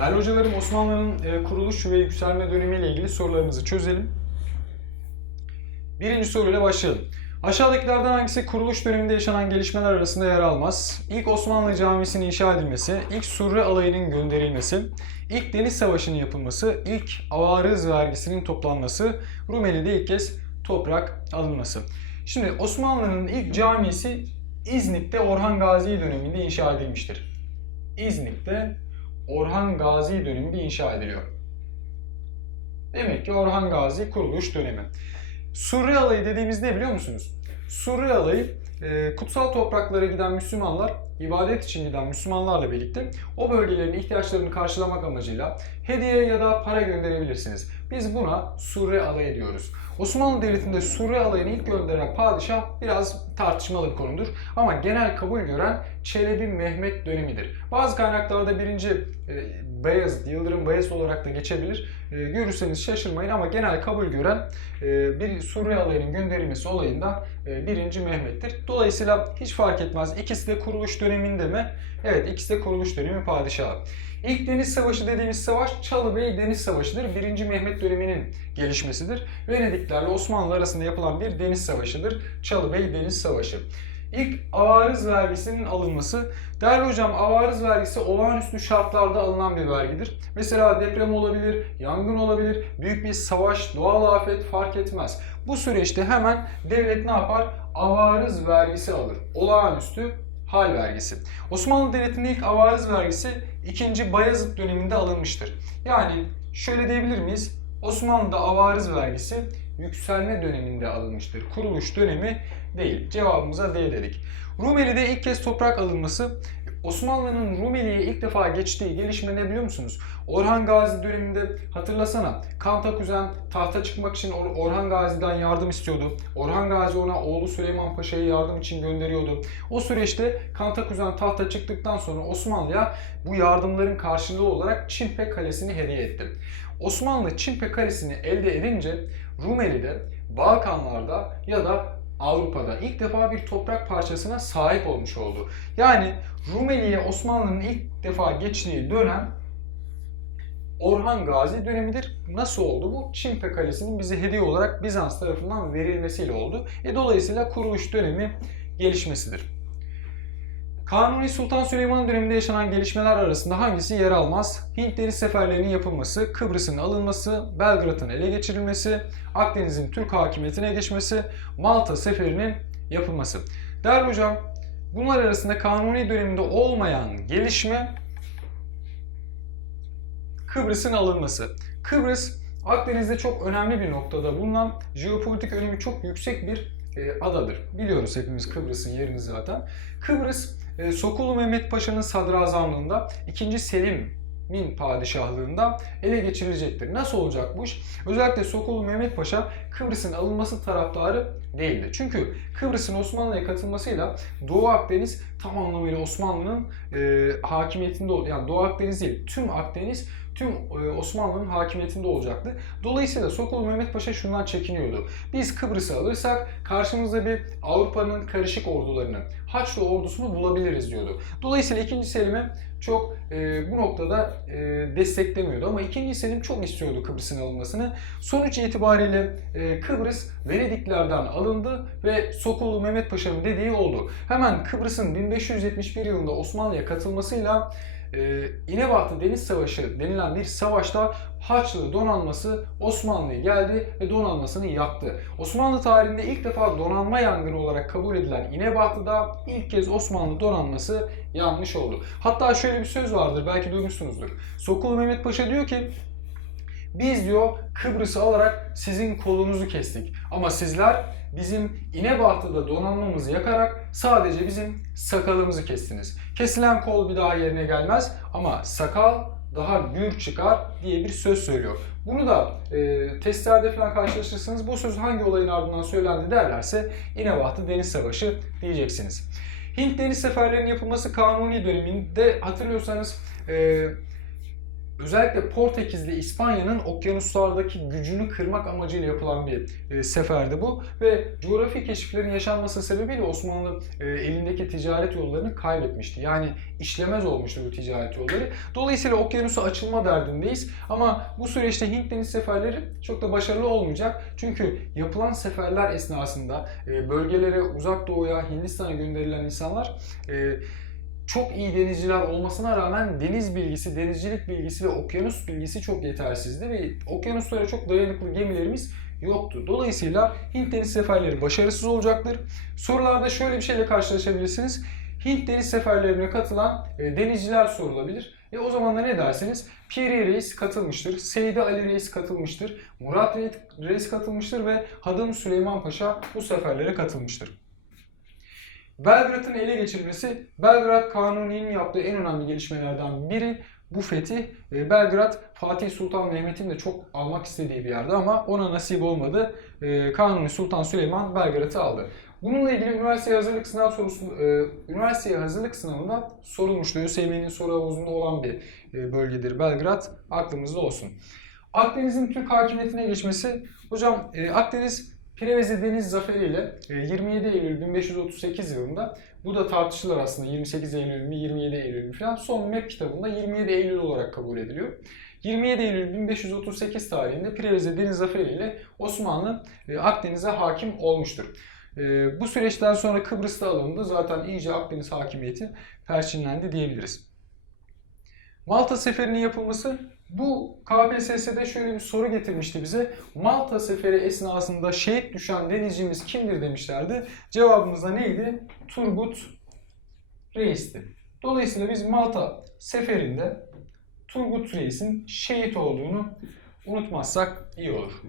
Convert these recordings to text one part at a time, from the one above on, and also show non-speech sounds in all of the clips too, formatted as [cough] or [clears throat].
Değerli hocalarım Osmanlı'nın e, kuruluş ve yükselme dönemiyle ilgili sorularımızı çözelim. Birinci soruyla başlayalım. Aşağıdakilerden hangisi kuruluş döneminde yaşanan gelişmeler arasında yer almaz? İlk Osmanlı Camisi'nin inşa edilmesi, ilk Surre alayının gönderilmesi, ilk Deniz Savaşı'nın yapılması, ilk avarız vergisinin toplanması, Rumeli'de ilk kez toprak alınması. Şimdi Osmanlı'nın ilk camisi İznik'te Orhan Gazi döneminde inşa edilmiştir. İznik'te Orhan Gazi döneminde inşa ediliyor. Demek ki Orhan Gazi kuruluş dönemi. Surre alayı dediğimiz ne biliyor musunuz? Surre alayı e, kutsal topraklara giden Müslümanlar, ibadet için giden Müslümanlarla birlikte o bölgelerin ihtiyaçlarını karşılamak amacıyla hediye ya da para gönderebilirsiniz. Biz buna Surre alayı diyoruz. Osmanlı Devleti'nde Surre alayını ilk gönderen padişah biraz tartışmalı bir konudur. Ama genel kabul gören Çelebi Mehmet dönemidir. Bazı kaynaklarda birinci e, Beyazıt, Yıldırım Bayezid olarak da geçebilir. E, görürseniz şaşırmayın ama genel kabul gören e, bir Surre alayının gönderilmesi olayında e, birinci Mehmet'tir. Dolayısıyla hiç fark etmez. İkisi de kuruluş döneminde mi? Evet ikisi de kuruluş dönemi padişahı. İlk Deniz Savaşı dediğimiz savaş Çalıbey Deniz Savaşı'dır. 1. Mehmet döneminin gelişmesidir. Venediklerle Osmanlı arasında yapılan bir deniz savaşıdır. Çalıbey Deniz Savaşı. İlk avarız vergisinin alınması. Değerli hocam avarız vergisi olağanüstü şartlarda alınan bir vergidir. Mesela deprem olabilir, yangın olabilir, büyük bir savaş, doğal afet fark etmez. Bu süreçte hemen devlet ne yapar? Avarız vergisi alır. Olağanüstü hal vergisi. Osmanlı Devleti'nin ilk avarız vergisi 2. Bayezid döneminde alınmıştır. Yani şöyle diyebilir miyiz? Osmanlı'da avarız vergisi yükselme döneminde alınmıştır. Kuruluş dönemi değil. Cevabımıza D dedik. Rumeli'de ilk kez toprak alınması Osmanlı'nın Rumeli'ye ilk defa geçtiği gelişme ne biliyor musunuz? Orhan Gazi döneminde hatırlasana Kantakuzen tahta çıkmak için Or- Orhan Gazi'den yardım istiyordu. Orhan Gazi ona oğlu Süleyman Paşa'yı yardım için gönderiyordu. O süreçte Kantakuzen tahta çıktıktan sonra Osmanlı'ya bu yardımların karşılığı olarak Çimpe Kalesi'ni hediye etti. Osmanlı Çimpe Kalesi'ni elde edince Rumeli'de, Balkanlarda ya da Avrupa'da ilk defa bir toprak parçasına sahip olmuş oldu. Yani Rumeli'ye Osmanlı'nın ilk defa geçtiği dönem Orhan Gazi dönemidir. Nasıl oldu bu? Çimpe Kalesi'nin bize hediye olarak Bizans tarafından verilmesiyle oldu. E, dolayısıyla kuruluş dönemi gelişmesidir. Kanuni Sultan Süleyman döneminde yaşanan gelişmeler arasında hangisi yer almaz? Hint deniz seferlerinin yapılması, Kıbrıs'ın alınması, Belgrad'ın ele geçirilmesi, Akdeniz'in Türk hakimiyetine geçmesi, Malta seferinin yapılması. Değerli hocam, bunlar arasında Kanuni döneminde olmayan gelişme Kıbrıs'ın alınması. Kıbrıs Akdeniz'de çok önemli bir noktada bulunan jeopolitik önemi çok yüksek bir e, adadır. Biliyoruz hepimiz Kıbrıs'ın yerini zaten. Kıbrıs Sokulu Mehmet Paşa'nın sadrazamlığında 2. Selim'in padişahlığında ele geçirilecektir. Nasıl olacak bu iş? Özellikle Sokulu Mehmet Paşa Kıbrıs'ın alınması taraftarı değildi. Çünkü Kıbrıs'ın Osmanlı'ya katılmasıyla Doğu Akdeniz tam anlamıyla Osmanlı'nın e, hakimiyetinde oldu. Yani Doğu Akdeniz değil, tüm Akdeniz tüm e, Osmanlı'nın hakimiyetinde olacaktı. Dolayısıyla Sokolu Mehmet Paşa şundan çekiniyordu. Biz Kıbrıs'ı alırsak karşımızda bir Avrupa'nın karışık ordularını, Haçlı ordusunu bulabiliriz diyordu. Dolayısıyla 2. Selim'e çok e, bu noktada e, desteklemiyordu ama 2. Selim çok istiyordu Kıbrıs'ın alınmasını. Sonuç itibariyle e, Kıbrıs Venediklerden alındı ve Sokolu Mehmet Paşa'nın dediği oldu. Hemen Kıbrıs'ın 1571 yılında Osmanlı'ya katılmasıyla e, İnebahtı Deniz Savaşı denilen bir savaşta Haçlı donanması Osmanlı'ya geldi ve donanmasını yaktı. Osmanlı tarihinde ilk defa donanma yangını olarak kabul edilen İnebahtı'da ilk kez Osmanlı donanması yanmış oldu. Hatta şöyle bir söz vardır belki duymuşsunuzdur. Sokulu Mehmet Paşa diyor ki biz diyor Kıbrıs'ı alarak sizin kolunuzu kestik. Ama sizler bizim İnebahtı'da donanmamızı yakarak sadece bizim sakalımızı kestiniz. Kesilen kol bir daha yerine gelmez ama sakal daha gür çıkar diye bir söz söylüyor. Bunu da e, testlerde falan karşılaşırsanız bu söz hangi olayın ardından söylendi derlerse İnebahtı Deniz Savaşı diyeceksiniz. Hint deniz seferlerinin yapılması Kanuni döneminde hatırlıyorsanız e, özellikle Portekizli İspanya'nın okyanuslardaki gücünü kırmak amacıyla yapılan bir e, seferdi bu ve coğrafi keşiflerin yaşanması sebebiyle Osmanlı e, elindeki ticaret yollarını kaybetmişti. Yani işlemez olmuştu bu ticaret yolları. Dolayısıyla okyanusa açılma derdindeyiz ama bu süreçte Hint deniz seferleri çok da başarılı olmayacak. Çünkü yapılan seferler esnasında e, bölgelere, uzak doğuya, Hindistan'a gönderilen insanlar e, çok iyi denizciler olmasına rağmen deniz bilgisi, denizcilik bilgisi ve okyanus bilgisi çok yetersizdi ve okyanuslara çok dayanıklı gemilerimiz yoktu. Dolayısıyla Hint deniz seferleri başarısız olacaktır. Sorularda şöyle bir şeyle karşılaşabilirsiniz. Hint deniz seferlerine katılan e, denizciler sorulabilir. E o zaman da ne dersiniz? Piri Reis katılmıştır, Seydi Ali Reis katılmıştır, Murat Reis katılmıştır ve Hadım Süleyman Paşa bu seferlere katılmıştır. Belgrad'ın ele geçirilmesi, Belgrad Kanuni'nin yaptığı en önemli gelişmelerden biri bu fetih. E, Belgrad Fatih Sultan Mehmet'in de çok almak istediği bir yerdi ama ona nasip olmadı. E, Kanuni Sultan Süleyman Belgrad'ı aldı. Bununla ilgili üniversiteye hazırlık sınav sorusu, e, üniversiteye hazırlık sınavında sorulmuştu. ÖSYM'nin soru havuzunda olan bir e, bölgedir Belgrad. Aklımızda olsun. Akdeniz'in Türk hakimiyetine geçmesi. Hocam e, Akdeniz Prevezi Deniz Zaferi ile 27 Eylül 1538 yılında bu da tartışılır aslında 28 Eylül mü 27 Eylül mü falan son MEP kitabında 27 Eylül olarak kabul ediliyor. 27 Eylül 1538 tarihinde Prevezi Deniz Zaferi ile Osmanlı e, Akdeniz'e hakim olmuştur. E, bu süreçten sonra Kıbrıs'ta alındı. Zaten iyice Akdeniz hakimiyeti perçinlendi diyebiliriz. Malta seferinin yapılması bu KPSS'de şöyle bir soru getirmişti bize. Malta seferi esnasında şehit düşen denizcimiz kimdir demişlerdi. Cevabımız da neydi? Turgut Reis'ti. Dolayısıyla biz Malta seferinde Turgut Reis'in şehit olduğunu unutmazsak iyi olur.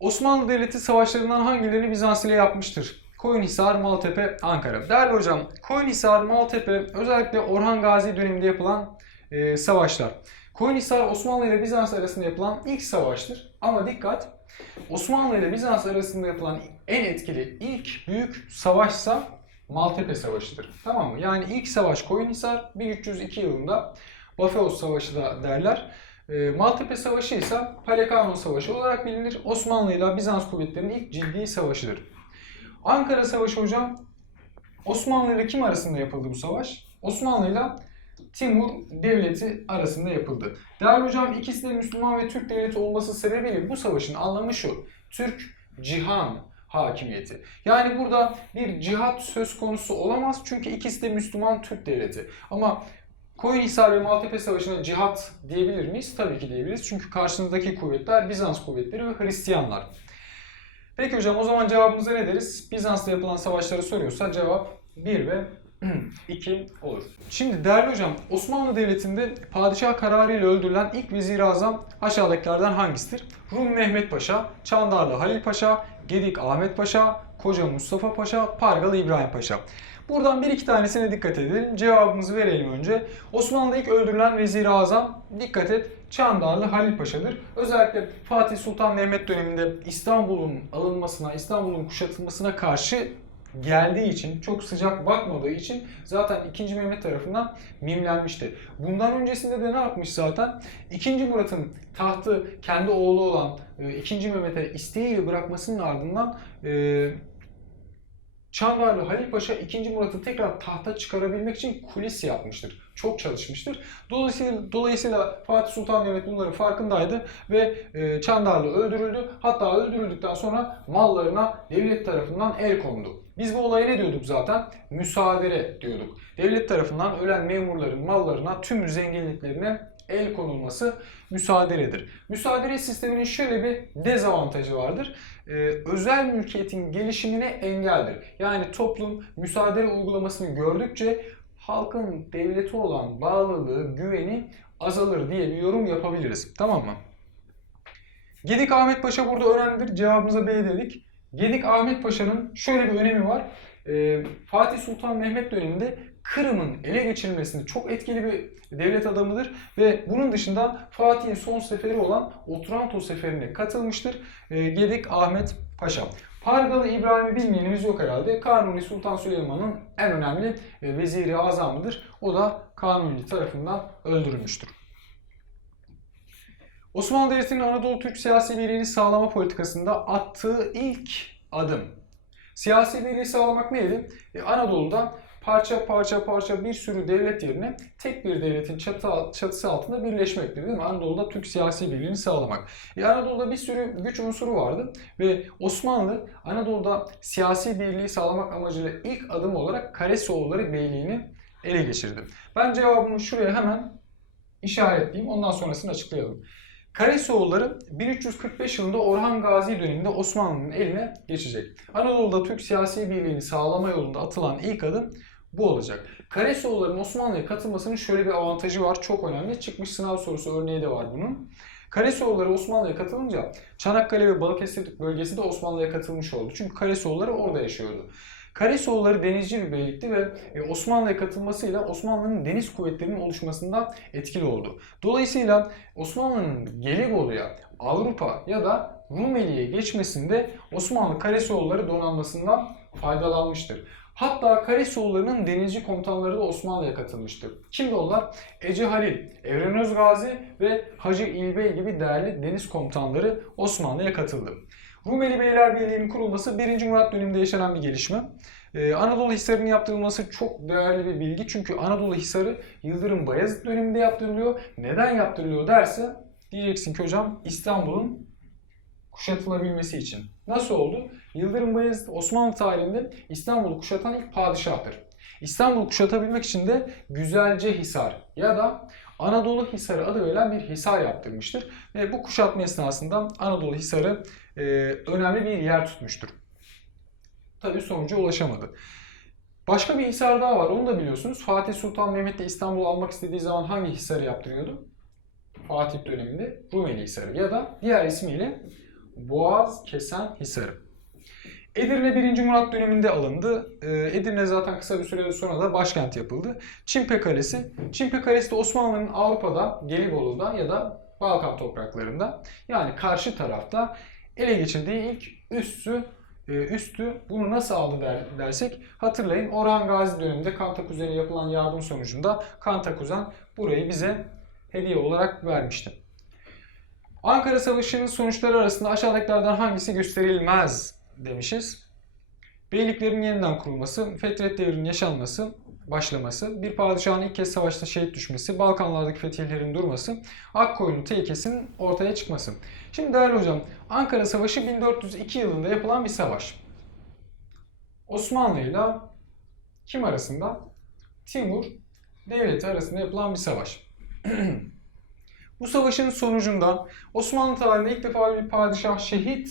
Osmanlı Devleti savaşlarından hangilerini Bizans ile yapmıştır? Koyunhisar, Maltepe, Ankara. Değerli hocam, Koyunhisar, Maltepe özellikle Orhan Gazi döneminde yapılan e, savaşlar. Koyunhisar Osmanlı ile Bizans arasında yapılan ilk savaştır. Ama dikkat, Osmanlı ile Bizans arasında yapılan en etkili ilk büyük savaşsa Maltepe Savaşı'dır. Tamam mı? Yani ilk savaş Koyunhisar 1302 yılında Bafeos Savaşı da derler. E, Maltepe Savaşı ise Palekano Savaşı olarak bilinir. Osmanlı ile Bizans kuvvetlerinin ilk ciddi savaşıdır. Ankara Savaşı hocam Osmanlı ile kim arasında yapıldı bu savaş? Osmanlı ile Timur devleti arasında yapıldı. Değerli hocam ikisi de Müslüman ve Türk devleti olması sebebiyle bu savaşın anlamı şu. Türk cihan hakimiyeti. Yani burada bir cihat söz konusu olamaz çünkü ikisi de Müslüman Türk devleti. Ama Koyunhisar ve Maltepe Savaşı'na cihat diyebilir miyiz? Tabii ki diyebiliriz. Çünkü karşımızdaki kuvvetler Bizans kuvvetleri ve Hristiyanlar. Peki hocam o zaman cevabımıza ne deriz? Bizans'ta yapılan savaşları soruyorsa cevap 1 ve [clears throat] 2 olur. Şimdi değerli hocam Osmanlı Devleti'nde padişah kararıyla öldürülen ilk vezir azam aşağıdakilerden hangisidir? Rum Mehmet Paşa, Çandarlı Halil Paşa, Gedik Ahmet Paşa, Koca Mustafa Paşa, Pargalı İbrahim Paşa. Buradan bir iki tanesine dikkat edelim. Cevabımızı verelim önce. Osmanlı'da ilk öldürülen vezir azam dikkat et Çandarlı Halil Paşa'dır. Özellikle Fatih Sultan Mehmet döneminde İstanbul'un alınmasına, İstanbul'un kuşatılmasına karşı geldiği için, çok sıcak bakmadığı için zaten 2. Mehmet tarafından mimlenmişti. Bundan öncesinde de ne yapmış zaten? 2. Murat'ın tahtı kendi oğlu olan 2. Mehmet'e isteğiyle bırakmasının ardından e, Çandarlı Halil Paşa 2. Murat'ı tekrar tahta çıkarabilmek için kulis yapmıştır. Çok çalışmıştır. Dolayısıyla, dolayısıyla Fatih Sultan Mehmet bunların farkındaydı ve e, Çandarlı öldürüldü. Hatta öldürüldükten sonra mallarına devlet tarafından el kondu. Biz bu olaya ne diyorduk zaten? Müsaadere diyorduk. Devlet tarafından ölen memurların mallarına, tüm zenginliklerine el konulması müsaaderedir. Müsaadere sisteminin şöyle bir dezavantajı vardır. Ee, özel mülkiyetin gelişimine engeldir. Yani toplum müsaadere uygulamasını gördükçe halkın devlete olan bağlılığı, güveni azalır diye bir yorum yapabiliriz. Tamam mı? Gedik Ahmet Paşa burada önemlidir. Cevabımıza B dedik. Gedik Ahmet Paşa'nın şöyle bir önemi var. Ee, Fatih Sultan Mehmet döneminde Kırım'ın ele geçirilmesinde çok etkili bir devlet adamıdır ve bunun dışında Fatih'in son seferi olan Otranto seferine katılmıştır. Ee, Gedik Ahmet Paşa. Pargalı İbrahim'i bilmeyenimiz yok herhalde. Kanuni Sultan Süleyman'ın en önemli e, veziri azamıdır. O da Kanuni tarafından öldürülmüştür. Osmanlı Devleti'nin Anadolu Türk siyasi birliğini sağlama politikasında attığı ilk adım. Siyasi birliği sağlamak neydi? E, Anadolu'da parça parça parça bir sürü devlet yerine tek bir devletin çatı, çatısı altında birleşmektir değil mi? Anadolu'da Türk siyasi birliğini sağlamak. E, Anadolu'da bir sürü güç unsuru vardı ve Osmanlı Anadolu'da siyasi birliği sağlamak amacıyla ilk adım olarak Karesoğulları Beyliğini ele geçirdi. Ben cevabımı şuraya hemen işaretleyeyim ondan sonrasını açıklayalım. Karesoğulları 1345 yılında Orhan Gazi döneminde Osmanlı'nın eline geçecek. Anadolu'da Türk siyasi birliğini sağlama yolunda atılan ilk adım bu olacak. Karesoğulların Osmanlı'ya katılmasının şöyle bir avantajı var. Çok önemli. Çıkmış sınav sorusu örneği de var bunun. Karesoğulları Osmanlı'ya katılınca Çanakkale ve Balıkesir bölgesi de Osmanlı'ya katılmış oldu. Çünkü Karesoğulları orada yaşıyordu. Karesoğulları denizci bir beylikti ve e, Osmanlı'ya katılmasıyla Osmanlı'nın deniz kuvvetlerinin oluşmasında etkili oldu. Dolayısıyla Osmanlı'nın Gelibolu'ya, Avrupa ya da Rumeli'ye geçmesinde Osmanlı Karesoğulları donanmasından faydalanmıştır. Hatta Karesoğulları'nın denizci komutanları da Osmanlı'ya katılmıştır. Kimdi onlar? Ece Halil, Evren Özgazi ve Hacı İlbey gibi değerli deniz komutanları Osmanlı'ya katıldı. Rumeli Beylerbeyliği'nin kurulması 1. Murat döneminde yaşanan bir gelişme. Ee, Anadolu Hisarı'nın yaptırılması çok değerli bir bilgi. Çünkü Anadolu Hisarı Yıldırım Bayezid döneminde yaptırılıyor. Neden yaptırılıyor derse diyeceksin ki hocam İstanbul'un kuşatılabilmesi için. Nasıl oldu? Yıldırım Bayezid Osmanlı tarihinde İstanbul'u kuşatan ilk padişahtır. İstanbul'u kuşatabilmek için de Güzelce Hisar ya da Anadolu Hisarı adı verilen bir hisar yaptırmıştır. Ve bu kuşatma esnasında Anadolu Hisarı e, önemli bir yer tutmuştur. Tabi sonuca ulaşamadı. Başka bir hisar daha var onu da biliyorsunuz. Fatih Sultan Mehmet de İstanbul'u almak istediği zaman hangi hisarı yaptırıyordu? Fatih döneminde Rumeli Hisarı ya da diğer ismiyle Boğaz Kesen Hisarı. Edirne 1. Murat döneminde alındı. Ee, Edirne zaten kısa bir süre sonra da başkent yapıldı. Çimpe Kalesi. Çimpe Kalesi de Osmanlı'nın Avrupa'da, Gelibolu'da ya da Balkan topraklarında yani karşı tarafta ele geçirdiği ilk üssü e, üstü bunu nasıl aldı der, dersek hatırlayın Orhan Gazi döneminde Kantakuzen'e yapılan yardım sonucunda Kantakuzen burayı bize hediye olarak vermişti. Ankara Savaşı'nın sonuçları arasında aşağıdakilerden hangisi gösterilmez demişiz. Beyliklerin yeniden kurulması, Fetret devrinin yaşanması, başlaması, bir padişahın ilk kez savaşta şehit düşmesi, Balkanlardaki fetihlerin durması, Akkoyunlu tehlikesinin ortaya çıkması. Şimdi değerli hocam, Ankara Savaşı 1402 yılında yapılan bir savaş. Osmanlı ile kim arasında? Timur devleti arasında yapılan bir savaş. [clears throat] Bu savaşın sonucunda Osmanlı tarihinde ilk defa bir padişah şehit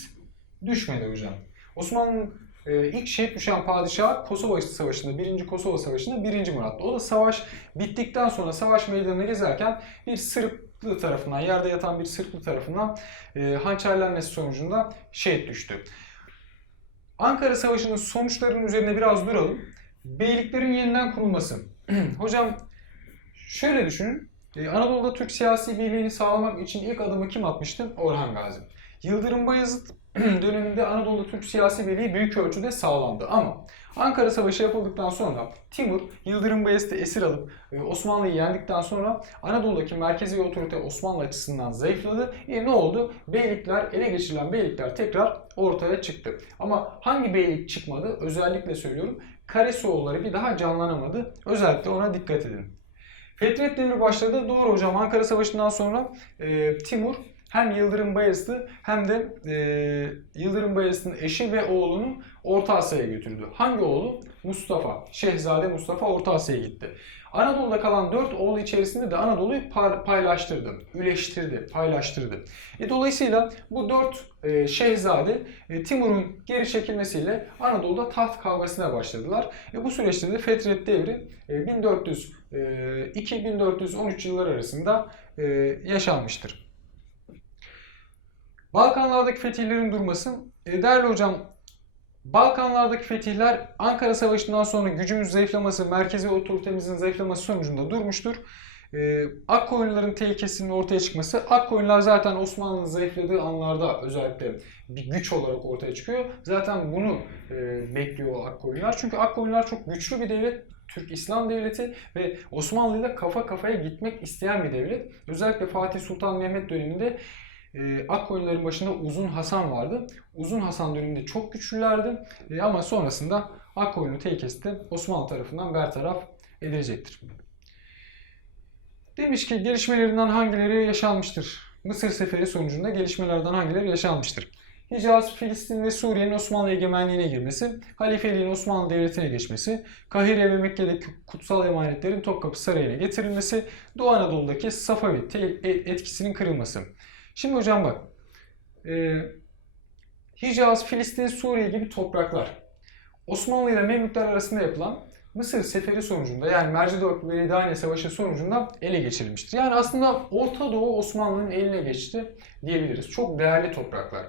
düşmedi hocam. Osmanlı'nın e, ilk şehit düşen padişah Kosova Savaşı'nda, 1. Kosova Savaşı'nda 1. Murat'tı. O da savaş bittikten sonra savaş meydanına gezerken bir Sırplı tarafından, yerde yatan bir Sırplı tarafından e, hançerlenmesi sonucunda şehit düştü. Ankara Savaşı'nın sonuçlarının üzerine biraz duralım. Beyliklerin yeniden kurulması. [clears throat] Hocam şöyle düşünün. Ee, Anadolu'da Türk siyasi birliğini sağlamak için ilk adımı kim atmıştı? Orhan Gazi. Yıldırım Bayezid [clears throat] döneminde Anadolu'da Türk siyasi birliği büyük ölçüde sağlandı ama Ankara Savaşı yapıldıktan sonra Timur Yıldırım Bayezid'i esir alıp e, Osmanlı'yı yendikten sonra Anadolu'daki merkezi otorite Osmanlı açısından zayıfladı. E ne oldu? Beylikler, ele geçirilen beylikler tekrar ortaya çıktı. Ama hangi beylik çıkmadı? Özellikle söylüyorum. Karesoğulları bir daha canlanamadı. Özellikle ona dikkat edin. Fetret devri başladı. Doğru hocam. Ankara Savaşı'ndan sonra e, Timur hem Yıldırım Bayezid'i hem de e, Yıldırım Bayezid'in eşi ve oğlunu Orta Asya'ya götürdü. Hangi oğlu? Mustafa. Şehzade Mustafa Orta Asya'ya gitti. Anadolu'da kalan dört oğlu içerisinde de Anadolu'yu paylaştırdı, üleştirdi, paylaştırdı. E, dolayısıyla bu dört e, şehzade e, Timur'un geri çekilmesiyle Anadolu'da taht kavgasına başladılar. E, bu süreçte de Fetret devri e, 1402-1413 yıllar arasında e, yaşanmıştır. Balkanlardaki fetihlerin durması. E, değerli hocam Balkanlardaki fetihler Ankara Savaşı'ndan sonra gücümüz zayıflaması, merkezi otoritemizin zayıflaması sonucunda durmuştur. Ee, Akkoyunluların tehlikesinin ortaya çıkması, Akkoyunlular zaten Osmanlı'nın zayıfladığı anlarda özellikle bir güç olarak ortaya çıkıyor. Zaten bunu e, bekliyor Akkoyunlular. Çünkü Akkoyunlular çok güçlü bir devlet, Türk İslam Devleti ve Osmanlı ile kafa kafaya gitmek isteyen bir devlet. Özellikle Fatih Sultan Mehmet döneminde e, Akkoyunların başında Uzun Hasan vardı. Uzun Hasan döneminde çok güçlülerdi E, ama sonrasında Akkoyunlu Teykes'te Osmanlı tarafından bertaraf edilecektir. Demiş ki gelişmelerinden hangileri yaşanmıştır? Mısır seferi sonucunda gelişmelerden hangileri yaşanmıştır? Hicaz, Filistin ve Suriye'nin Osmanlı egemenliğine girmesi, halifeliğin Osmanlı Devleti'ne geçmesi, Kahire ve Mekke'deki kutsal emanetlerin Topkapı Sarayı'na getirilmesi, Doğu Anadolu'daki Safavi e- etkisinin kırılması. Şimdi hocam bak, e, Hicaz, Filistin, Suriye gibi topraklar Osmanlı ile Memlükler arasında yapılan Mısır seferi sonucunda yani Mercidok ve Ridane Savaşı sonucunda ele geçirilmiştir. Yani aslında Orta Doğu Osmanlı'nın eline geçti diyebiliriz. Çok değerli topraklar.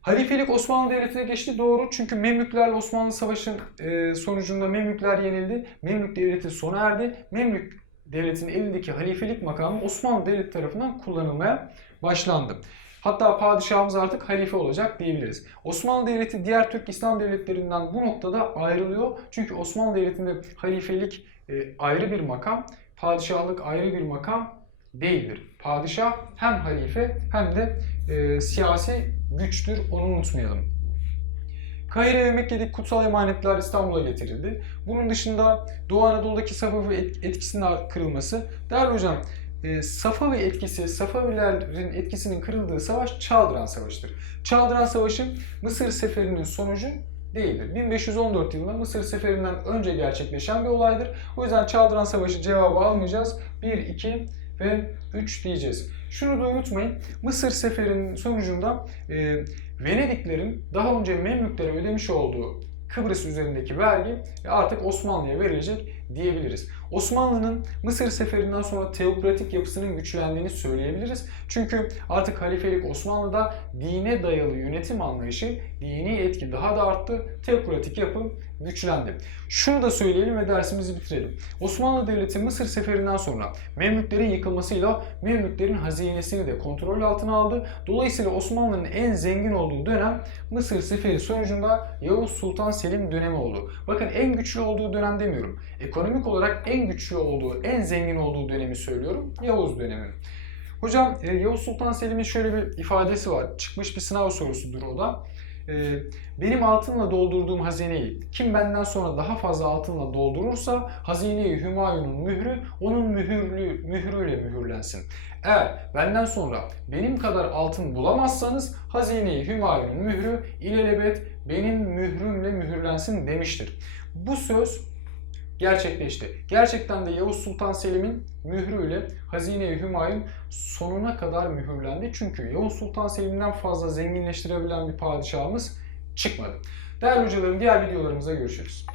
Halifelik Osmanlı Devleti'ne geçti doğru çünkü Memlüklerle Osmanlı Savaşı e, sonucunda Memlükler yenildi. Memlük Devleti sona erdi. Memlük Devleti'nin elindeki halifelik makamı Osmanlı Devleti tarafından kullanılmaya başlandı. Hatta padişahımız artık halife olacak diyebiliriz. Osmanlı Devleti diğer Türk İslam devletlerinden bu noktada ayrılıyor. Çünkü Osmanlı Devleti'nde halifelik e, ayrı bir makam, padişahlık ayrı bir makam değildir. Padişah hem halife hem de e, siyasi güçtür. Onu unutmayalım. Kahire ve Mekke'deki kutsal emanetler İstanbul'a getirildi. Bunun dışında Doğu Anadolu'daki Safavi et- etkisinin kırılması. Değerli hocam, e, Safavi etkisi, Safavilerin etkisinin kırıldığı savaş Çaldıran Savaşı'dır. Çaldıran Savaşı Mısır seferinin sonucu değildir. 1514 yılında Mısır seferinden önce gerçekleşen bir olaydır. O yüzden Çaldıran Savaşı cevabı almayacağız. 1, 2 ve 3 diyeceğiz. Şunu da unutmayın. Mısır seferinin sonucunda e, Venediklerin daha önce Memlüklere ödemiş olduğu Kıbrıs üzerindeki vergi artık Osmanlı'ya verilecek diyebiliriz. Osmanlı'nın Mısır seferinden sonra teokratik yapısının güçlendiğini söyleyebiliriz. Çünkü artık halifelik Osmanlı'da dine dayalı yönetim anlayışı, dini etki daha da arttı, teokratik yapı güçlendi. Şunu da söyleyelim ve dersimizi bitirelim. Osmanlı Devleti Mısır seferinden sonra Memlüklerin yıkılmasıyla Memlüklerin hazinesini de kontrol altına aldı. Dolayısıyla Osmanlı'nın en zengin olduğu dönem Mısır seferi sonucunda Yavuz Sultan Selim dönemi oldu. Bakın en güçlü olduğu dönem demiyorum. Ekonomik olarak en güçlü olduğu, en zengin olduğu dönemi söylüyorum. Yavuz dönemi. Hocam e, Yavuz Sultan Selim'in şöyle bir ifadesi var. Çıkmış bir sınav sorusudur o da. E, benim altınla doldurduğum hazineyi kim benden sonra daha fazla altınla doldurursa hazineyi Hümayun'un mührü onun mühürlü, mührüyle mühürlensin. Eğer benden sonra benim kadar altın bulamazsanız hazineyi Hümayun'un mührü ilelebet benim mührümle mühürlensin demiştir. Bu söz gerçekleşti. Gerçekten de Yavuz Sultan Selim'in mührüyle Hazine-i Hümayun sonuna kadar mühürlendi. Çünkü Yavuz Sultan Selim'den fazla zenginleştirebilen bir padişahımız çıkmadı. Değerli hocalarım diğer videolarımızda görüşürüz.